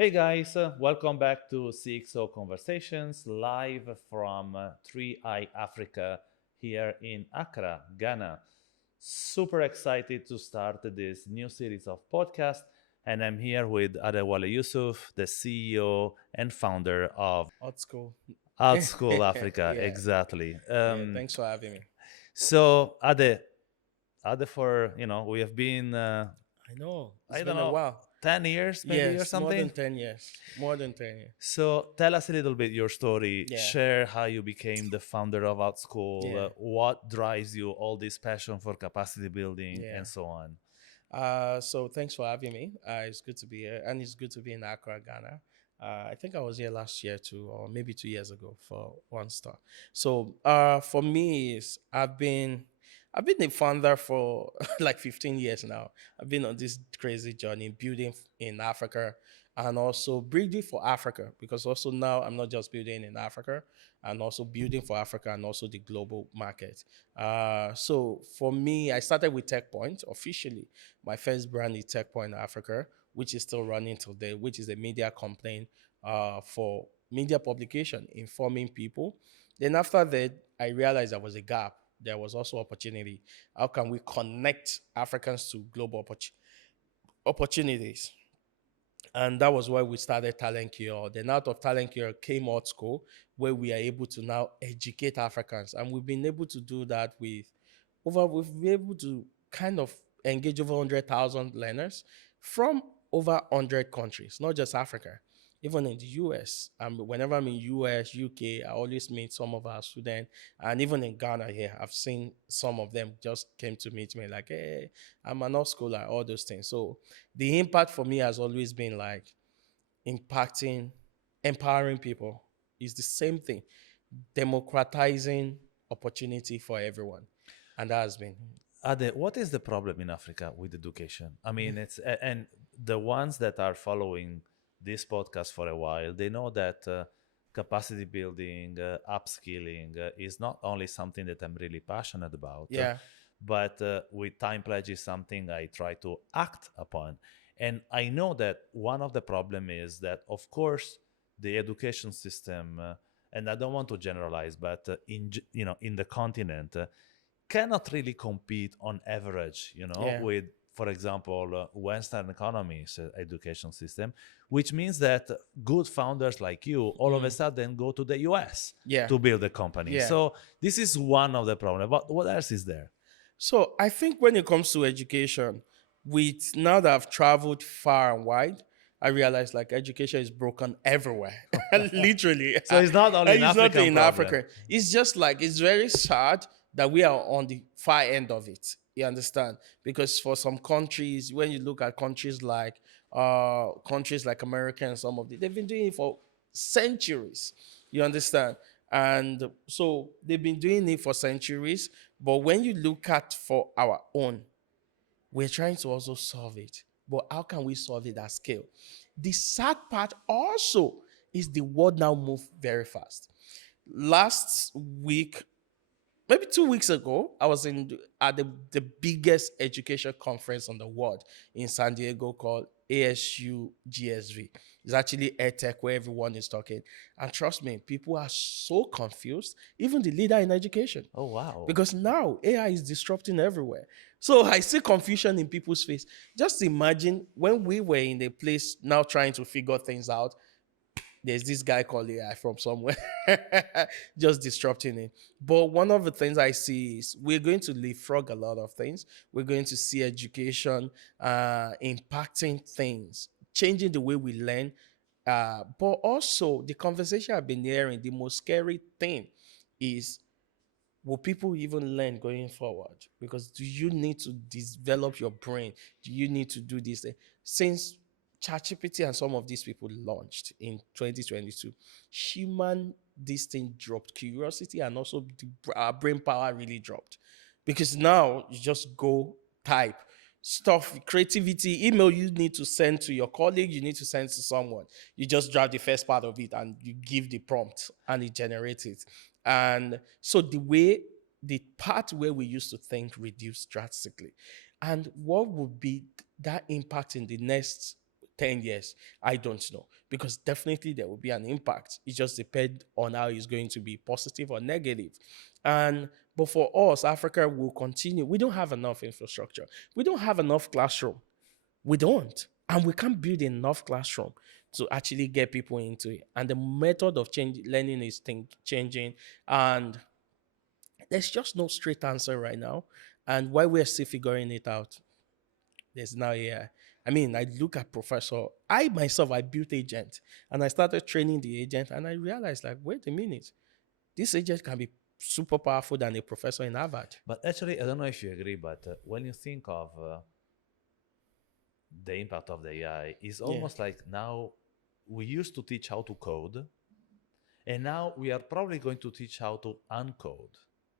Hey guys, welcome back to CXO Conversations live from 3i Africa here in Accra, Ghana. Super excited to start this new series of podcasts, and I'm here with Adewale Yusuf, the CEO and founder of AltSchool. AltSchool Africa. Yeah, Exactly. yeah. Thanks for having me. So Ade, for we have been I know it's I don't been a know while. 10 years maybe or Yes, more something. than 10 years. More than 10 years. So tell us a little bit your story. Yeah, Share how you became the founder of OutSchool. yeah, What drives you all this passion for capacity building yeah. and so on. So thanks for having me. It's good to be here, and it's good to be in Accra, Ghana. I think I was here last year too, or maybe 2 years ago for one star. So, for me, I've been a founder for like 15 years now. I've been on this crazy journey building in Africa and also building for Africa because also now I'm not just building in Africa and also building for Africa and also the global market. So for me, I started with TechPoint officially. My first brand is Techpoint Africa, which is still running today, which is a media company for media publication, informing people. Then after that, I realized there was a gap. There was also opportunity. How can we connect Africans to global opportunities? And that was why we started Talent Cure. Then out of Talent Cure came Out School, where we are able to now educate Africans. And we've been able to do that we've been able to kind of engage over 100,000 learners from over 100 countries, not just Africa, even in the US. Whenever I'm in US, UK, I always meet some of our students. And even in Ghana here, I've seen some of them just came to meet me like, hey, I'm an old scholar, all those things. So the impact for me has always been like impacting, empowering people is the same thing, democratizing opportunity for everyone. And that has been. Ade, what is the problem in Africa with education? I mean, and the ones that are following this podcast for a while, they know that capacity building, upskilling is not only something that I'm really passionate about, Yeah. but with Timepledge is something I try to act upon. And I know that one of the problem is that, of course, the education system, and I don't want to generalize, but in the continent, cannot really compete on average, Yeah. with, for example, Western economies education system, which means that good founders like you all of a Mm. sudden go to the US Yeah. to build a company. Yeah. So this is one of the problems. But what else is there? So I think when it comes to education, with now that I've traveled far and wide, I realize like education is broken everywhere. Literally. So it's not only an It's not African in problem. Africa. It's just like it's very sad that we are on the far end of it. You understand? Because for some countries, when you look at countries like America and some of they've been doing it for centuries. You understand? And so they've been doing it for centuries. But when you look at for our own, we're trying to also solve it. But how can we solve it at scale? The sad part also is the world now move very fast. Last week, maybe 2 weeks ago, I was at the biggest education conference on the world in San Diego called ASU GSV. It's actually EdTech where everyone is talking. And trust me, people are so confused, even the leader in education. Oh, wow. Because now AI is disrupting everywhere. So I see confusion in people's face. Just imagine when we were in a place now trying to figure things out, there's this guy called AI from somewhere just disrupting it. But one of the things I see is we're going to leapfrog a lot of things. We're going to see education impacting things, changing the way we learn. But also, the conversation I've been hearing, the most scary thing is will people even learn going forward? Because do you need to develop your brain? Do you need to do this thing? Since ChatGPT and some of these people launched in 2022, human this thing dropped. Curiosity and also our brain power really dropped. Because now you just go type stuff, creativity, email you need to send to your colleague, you need to send to someone. You just drag the first part of it and you give the prompt and it generates it. And so the part where we used to think reduced drastically. And what would be that impact in the next 10 years? I don't know. Because definitely there will be an impact. It just depends on how it's going to be, positive or negative. And but for us, Africa will continue. We don't have enough infrastructure. We don't have enough classroom. We don't. And we can't build enough classroom to actually get people into it. And the method of change learning is changing. And there's just no straight answer right now. And while we're still figuring it out, there's now AI. I mean, I look at professor. I myself, I built agent, and I started training the agent, and I realized, like, wait a minute, this agent can be super powerful than a professor in Harvard. But actually, I don't know if you agree, but when you think of the impact of the AI, it's almost like now we used to teach how to code, and now we are probably going to teach how to uncode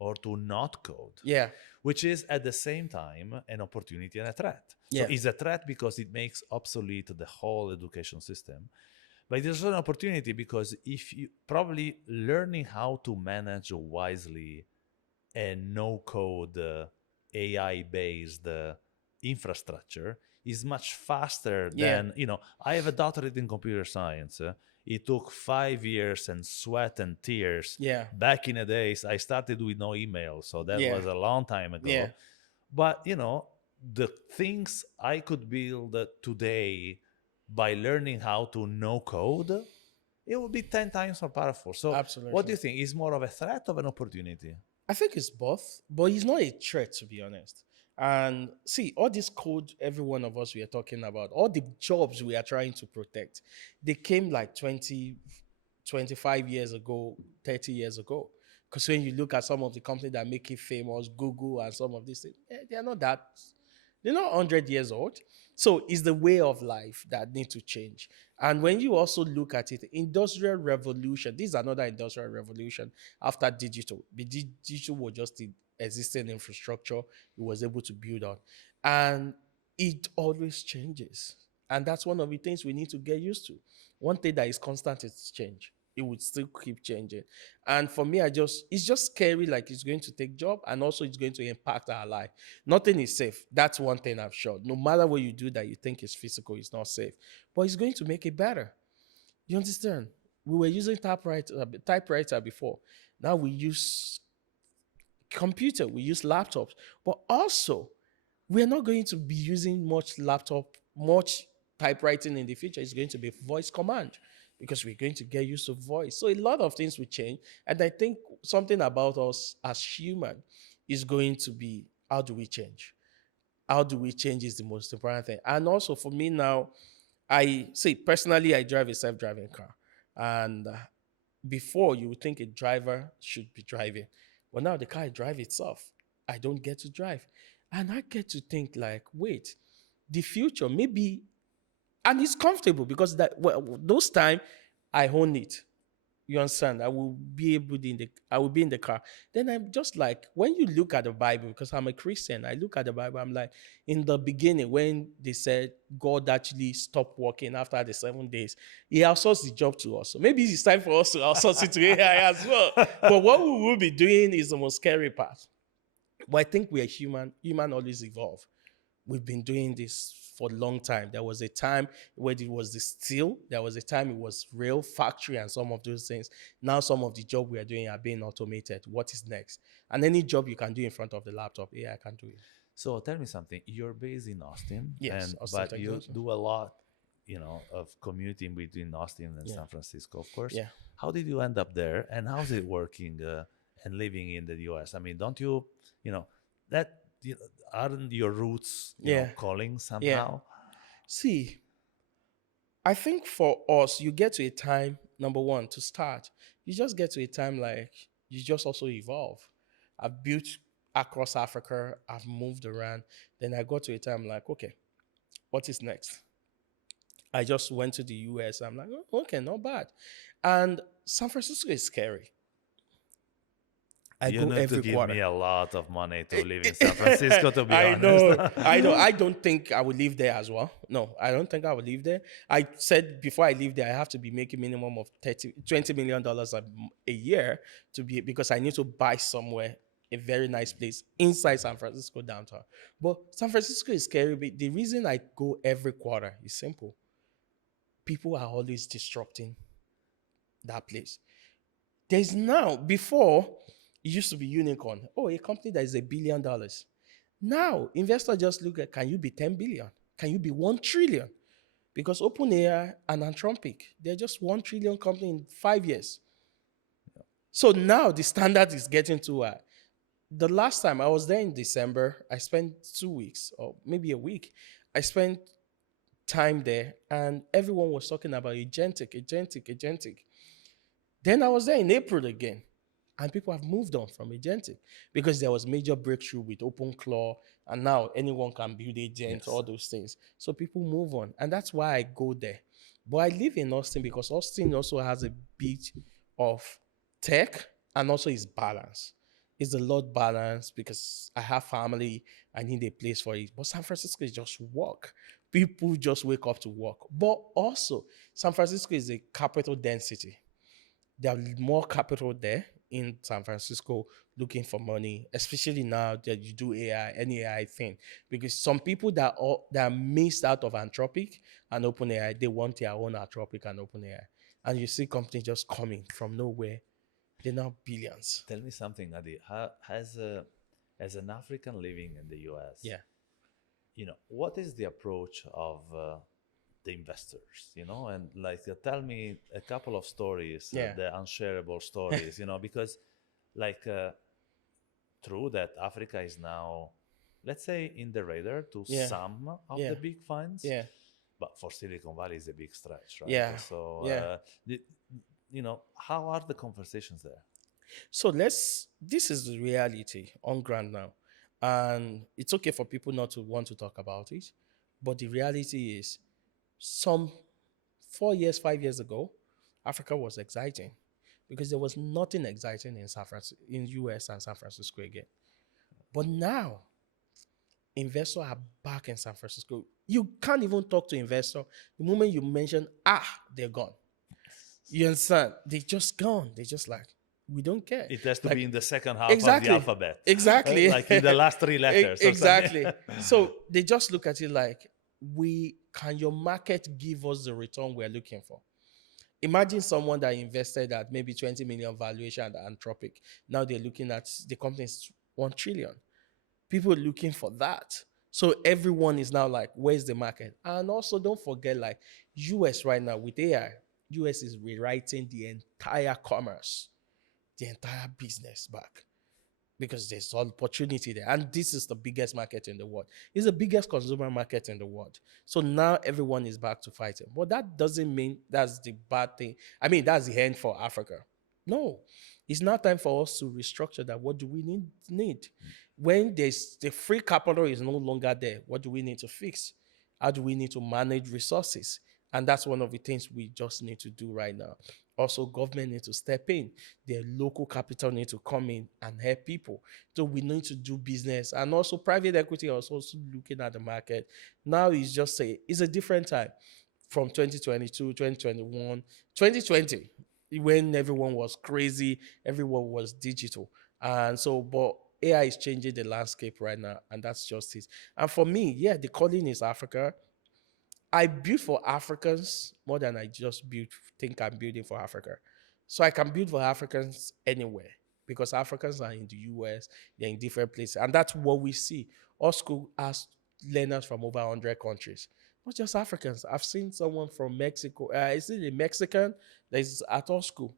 or to not code. Yeah. Which is at the same time an opportunity and a threat. So Yeah. it's a threat because it makes obsolete the whole education system. But there's an opportunity because if you probably learning how to manage wisely a no code AI based infrastructure is much faster than, I have a doctorate in computer science. It took 5 years and sweat and tears. Yeah. Back in the days, I started with no email. So that was a long time ago. Yeah. But, the things I could build today by learning how to no code, it will be 10 times more powerful. So Absolutely. what do you think? Is more of a threat of an opportunity? I think it's both, but it's not a threat, to be honest. And see, all this code, every one of us we are talking about, all the jobs we are trying to protect, they came like 20, 25 years ago, 30 years ago. Because when you look at some of the companies that make it famous, Google and some of these things, they're not 100 years old. So it's the way of life that need to change. And when you also look at it, industrial revolution, this is another industrial revolution after digital. The digital was just the existing infrastructure it was able to build on. And it always changes. And that's one of the things we need to get used to. One thing that is constant is change. It would still keep changing. And for me, it's just scary, like it's going to take job, and also it's going to impact our life. Nothing is safe. That's one thing I'm sure. No matter what you do that you think is physical, it's not safe. But it's going to make it better. You understand? We were using typewriter before. Now we use computer, we use laptops. But also, we're not going to be using much typewriting in the future. It's going to be voice command because we're going to get used to voice. So a lot of things will change. And I think something about us as human is going to be, how do we change? How do we change is the most important thing. And also for me now, personally, I drive a self-driving car. And before, you would think a driver should be driving. But now the car drives itself. I don't get to drive. And I get to think like, wait, the future maybe, and it's comfortable because those time I own it. You understand? I will be in the car. Then I'm just like, when you look at the Bible, because I'm a Christian, I look at the Bible, I'm like, in the beginning, when they said God actually stopped working after the 7 days, he outsourced the job to us. So maybe it's time for us to outsource it to AI as well. But what we will be doing is the most scary part. But I think we are human. Human always evolve. We've been doing this for a long time. There was a time where it was the steel. There was a time it was rail, factory, and some of those things. Now some of the job we are doing are being automated. What is next? And any job you can do in front of the laptop, AI can do it. So tell me something. You're based in Austin. Yes, but you do a lot, of commuting between Austin and San Francisco, of course. Yeah. How did you end up there? And how's it working and living in the US? I mean, don't you, aren't your roots calling somehow? Yeah. See, I think for us, you get to a time, number one, to start, you just get to a time like you just also evolve. I've built across Africa, I've moved around. Then I got to a time like, okay, what is next? I just went to the US. I'm like, oh, okay, not bad. And San Francisco is scary. You need to give me a lot of money to live in San Francisco, to be honest. I know. I don't think I would live there as well. No, I don't think I would live there. I said before I leave there, I have to be making minimum of $20 million a year because I need to buy somewhere, a very nice place inside San Francisco downtown. But San Francisco is scary. But the reason I go every quarter is simple. people are always disrupting that place. There's now, before, it used to be unicorn. Oh, a company that is $1 billion. Now, investors just look at, can you be 10 billion? Can you be 1 trillion? Because OpenAI and Anthropic, they're just 1 trillion company in 5 years. So now the standard is getting too high. The last time I was there in December, I spent 2 weeks or maybe a week. I spent time there and everyone was talking about agentic. Then I was there in April again, and people have moved on from agentic because there was major breakthrough with OpenClaw, and now anyone can build agents, all those things. So people move on, and that's why I go there. But I live in Austin because Austin also has a bit of tech and also is balance. It's a lot balanced because I have family, I need a place for it. But San Francisco is just work. People just wake up to work. But also, San Francisco is a capital density. There are more capital there in San Francisco looking for money, especially now that you do AI, any AI thing. Because some people that are missed out of Anthropic and OpenAI, they want their own Anthropic and OpenAI. And you see companies just coming from nowhere. They're now billions. Tell me something, Adi. As an African living in the US, Yeah. What is the approach of the investors, and like tell me a couple of stories, Yeah. the unshareable stories, because like true that Africa is now, let's say, in the radar to Yeah. some of Yeah. the big funds, Yeah. but for Silicon Valley is a big stretch, right? Yeah. So, Yeah. how are the conversations there? So this is the reality on ground now. And it's okay for people not to want to talk about it. But the reality is some 4 years, 5 years ago, Africa was exciting because there was nothing exciting in in US and San Francisco again. But now investors are back in San Francisco. You can't even talk to investor. The moment you mention, they're gone. You understand? They just gone. They just like, we don't care. It has to Like, be in the second half of the exactly. alphabet. Exactly. Like in the last three letters. or something. Exactly. So they just look at it like, can your market give us the return we're looking for? Imagine someone that invested at maybe 20 million valuation at Anthropic. Now they're looking at the company's 1 trillion. People are looking for that. So everyone is now like, where's the market? And also don't forget, like US right now with AI, US is rewriting the entire commerce, the entire business back because there's opportunity there. And this is the biggest market in the world. It's the biggest consumer market in the world. So now everyone is back to fighting. But that doesn't mean that's the bad thing. I mean, that's the end for Africa. No. It's now time for us to restructure that. What do we need? When there's the free capital is no longer there, what do we need to fix? How do we need to manage resources? And that's one of the things we just need to do right now. Also, government needs to step in. Their local capital need to come in and help people. So we need to do business. And also private equity is also looking at the market. Now it's a different time from 2022, 2021, 2020, when everyone was crazy, everyone was digital. And so, but AI is changing the landscape right now, and that's just it. And for me, yeah, the calling is Africa. I build for Africans more than I just think I'm building for Africa. So I can build for Africans anywhere because Africans are in the US, they're in different places. And that's what we see. AltSchool has learners from over 100 countries, not just Africans. I've seen someone from Mexico. Is it a Mexican that is at AltSchool?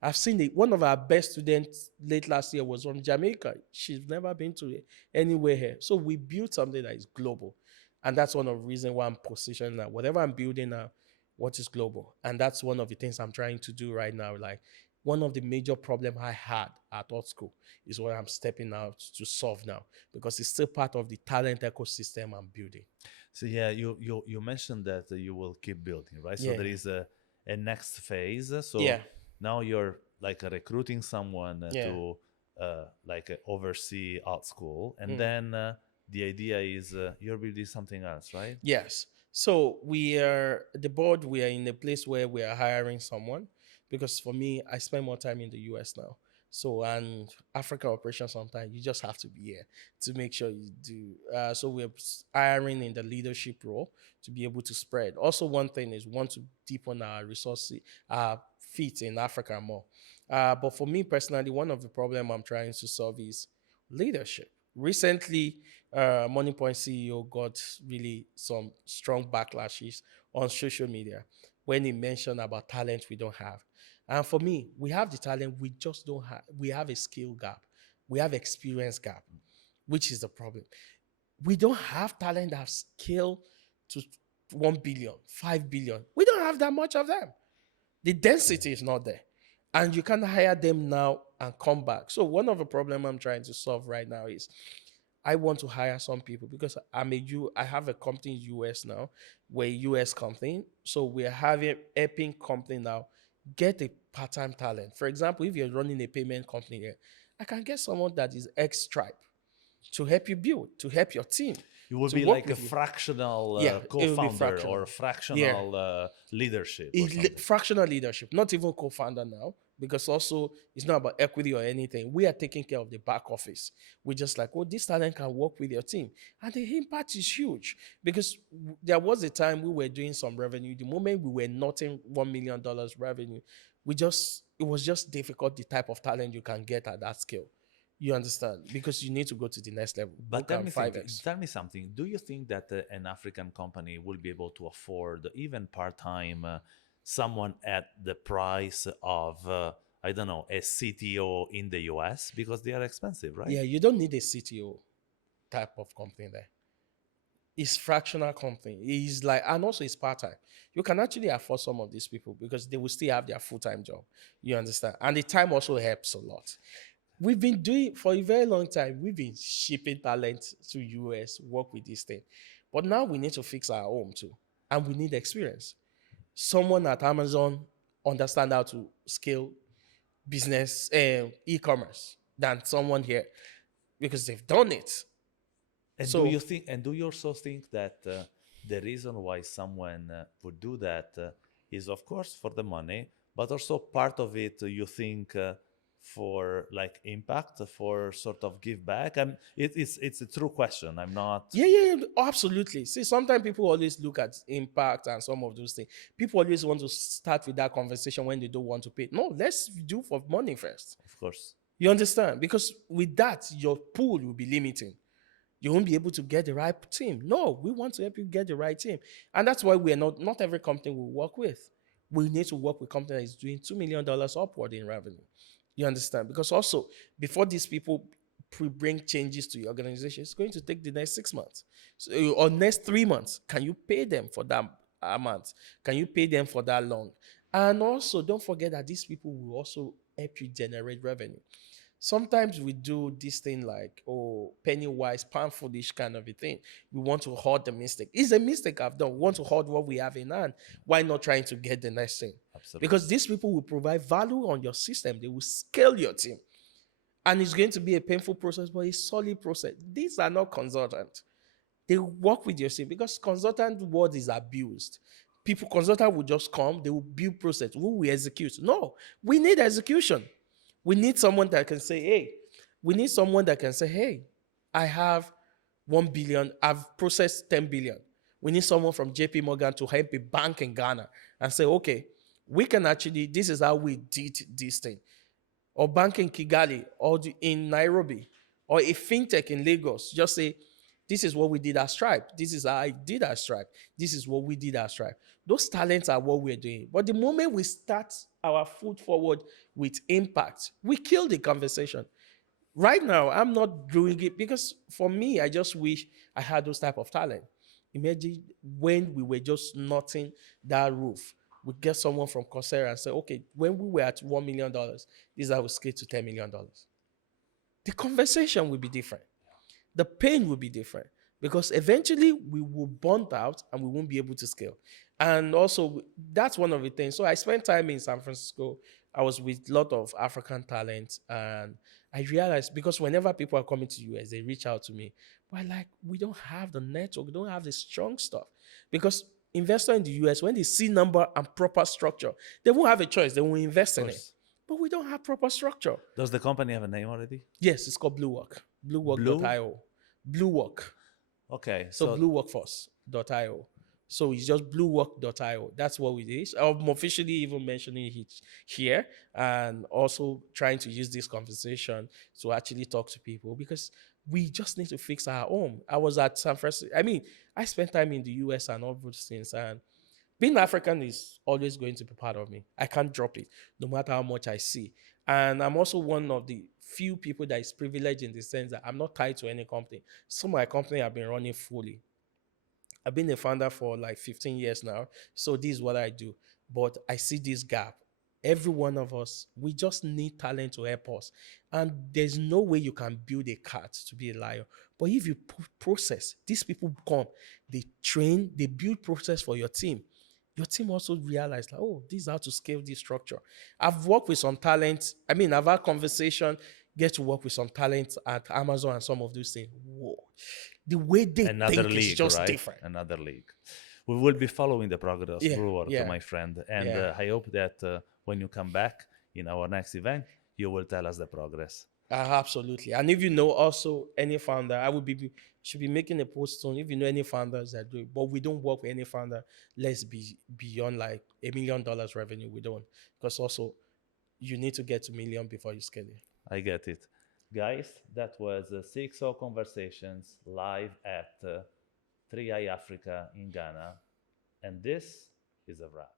I've seen it. One of our best students late last year was from Jamaica. She's never been to anywhere here. So we built something that is global. And that's one of the reasons why I'm positioning that whatever I'm building now, what is global? And that's one of the things I'm trying to do right now. Like one of the major problem I had at AltSchool is what I'm stepping out to solve now because it's still part of the talent ecosystem I'm building. So yeah, you mentioned that you will keep building, right? So Yeah. there is a next phase. So Yeah. now you're like recruiting someone Yeah. to oversee AltSchool, and then the idea is you're building something else, right? Yes. So we are in a place where we are hiring someone because for me, I spend more time in the US now. So, and Africa operations, sometimes you just have to be here to make sure you do. So we're hiring in the leadership role to be able to spread. Also, one thing is want to deepen our resources, feet in Africa more. But for me personally, one of the problem I'm trying to solve is leadership. Recently, Money Point CEO got really some strong backlashes on social media when he mentioned about talent we don't have. And for me, we have the talent, we just don't have, we have a skill gap, we have experience gap, which is the problem. We don't have talent that have skill to 1 billion, 5 billion. We don't have that much of them. The density is not there. And you can hire them now and come back. So one of the problem I'm trying to solve right now is I want to hire some people because I have a company in US now. We're a US company. So we're having helping company now get a part-time talent. For example, if you're running a payment company here, I can get someone that is ex Stripe to help you build, to help your team, You will to be work like a with you. fractional Yeah, it will be co-founder or fractional. Yeah, fractional leadership or something. fractional leadership, not even co-founder now, because also it's not about equity or anything. We are taking care of the back office. We're just like, oh, this talent can work with your team. And the impact is huge because there was a time we were doing some revenue. The moment we were not in $1 million revenue, it was just difficult the type of talent you can get at that scale. You understand? Because you need to go to the next level. But Book and 5x. tell me something. Do you think that an African company will be able to afford even part-time someone at the price of I don't know, a CTO in the US because they are expensive, right? Yeah, you don't need a CTO type of company there. It's fractional company. It's like, and also it's part-time. You can actually afford some of these people because they will still have their full-time job. You understand? And the time also helps a lot. We've been doing for a very long time. We've been shipping talent to US, work with this thing. But now we need to fix our home too. And we need experience. Someone at Amazon understand how to scale business, e-commerce than someone here because they've done it. And So do you also think that the reason why someone would do that is of course for the money, but also part of it you think for like impact, for sort of give back? And it's a true question. I'm not. yeah, absolutely. See, sometimes people always look at impact and some of those things. People always want to start with that conversation when they don't want to pay. No, let's do for money first. Of course. You understand? Because with that, your pool will be limiting. You won't be able to get the right team. No, we want to help you get the right team. And that's why we are not every company we work with. We need to work with company that is doing $2 million upward in revenue. You understand? Because also, before these people bring changes to your organization, it's going to take the next 6 months or next 3 months. Can you pay them for that amount? Can you pay them for that long? And also, don't forget that these people will also help you generate revenue. Sometimes we do this thing like, oh, penny wise, pound foolish kind of a thing. We want to hoard the mistake. It's a mistake I've done. We want to hoard what we have in hand. Why not trying to get the next thing? Absolutely. Because these people will provide value on your system. They will scale your team. And it's going to be a painful process, but a solid process. These are not consultants. They work with your team because consultant word is abused. Consultant will just come, they will build process. Who will execute? No, we need execution. We need someone that can say, hey, I have 1 billion, I've processed 10 billion. We need someone from JP Morgan to help a bank in Ghana and say, okay, we can actually, this is how we did this thing. Or bank in Kigali, or in Nairobi, or a fintech in Lagos. Just say, this is what we did at Stripe. This is how I did at Stripe. This is what we did at Stripe. Those talents are what we're doing. But the moment we start our foot forward with impact, we kill the conversation. Right now, I'm not doing it because for me, I just wish I had those type of talent. Imagine when we were just knotting that roof. We get someone from Coursera and say, okay, when we were at $1 million, this is how we scale to $10 million. The conversation will be different. The pain will be different because eventually we will burn out and we won't be able to scale. And also, that's one of the things. So I spent time in San Francisco. I was with a lot of African talent, and I realized because whenever people are coming to US, they reach out to me. But like, we don't have the network, we don't have the strong stuff. Because investor in the US, when they see number and proper structure, they won't have a choice. They will invest in it. but we don't have proper structure. Does the company have a name already? Yes, it's called Bluework. Bluework.io. Bluework. Okay, So so blueworkforce.io. So it's just bluework.io. That's what it is. I'm officially even mentioning it here and also trying to use this conversation to actually talk to people because we just need to fix our home. I was at San Francisco. I mean, I spent time in the US and all those things. And being African is always going to be part of me. I can't drop it, no matter how much I see. And I'm also one of the few people that is privileged in the sense that I'm not tied to any company. Some of my company have been running fully. I've been a founder for like 15 years now. So this is what I do. But I see this gap. Every one of us, we just need talent to help us. And there's no way you can build a cat to be a lion. But if you process, these people come, they train, they build process for your team also realize like, oh, this is how to scale this structure. I've worked with some talent. I mean, I've had conversation, get to work with some talent at Amazon and some of those things. Whoa. The way they another think is league, just right? different. Another league. We will be following the progress, Yeah, Brewer, yeah, my friend. And yeah. I hope that when you come back in our next event, you will tell us the progress. Absolutely. And if you know also any founder, I would be should be making a post soon. If you know any founders that do it, but we don't work with any founder, let's be beyond like $1 million revenue. We don't. Because also you need to get to million before you scale it. I get it. Guys, that was 6 Conversations live at 3i Africa in Ghana. And this is a wrap.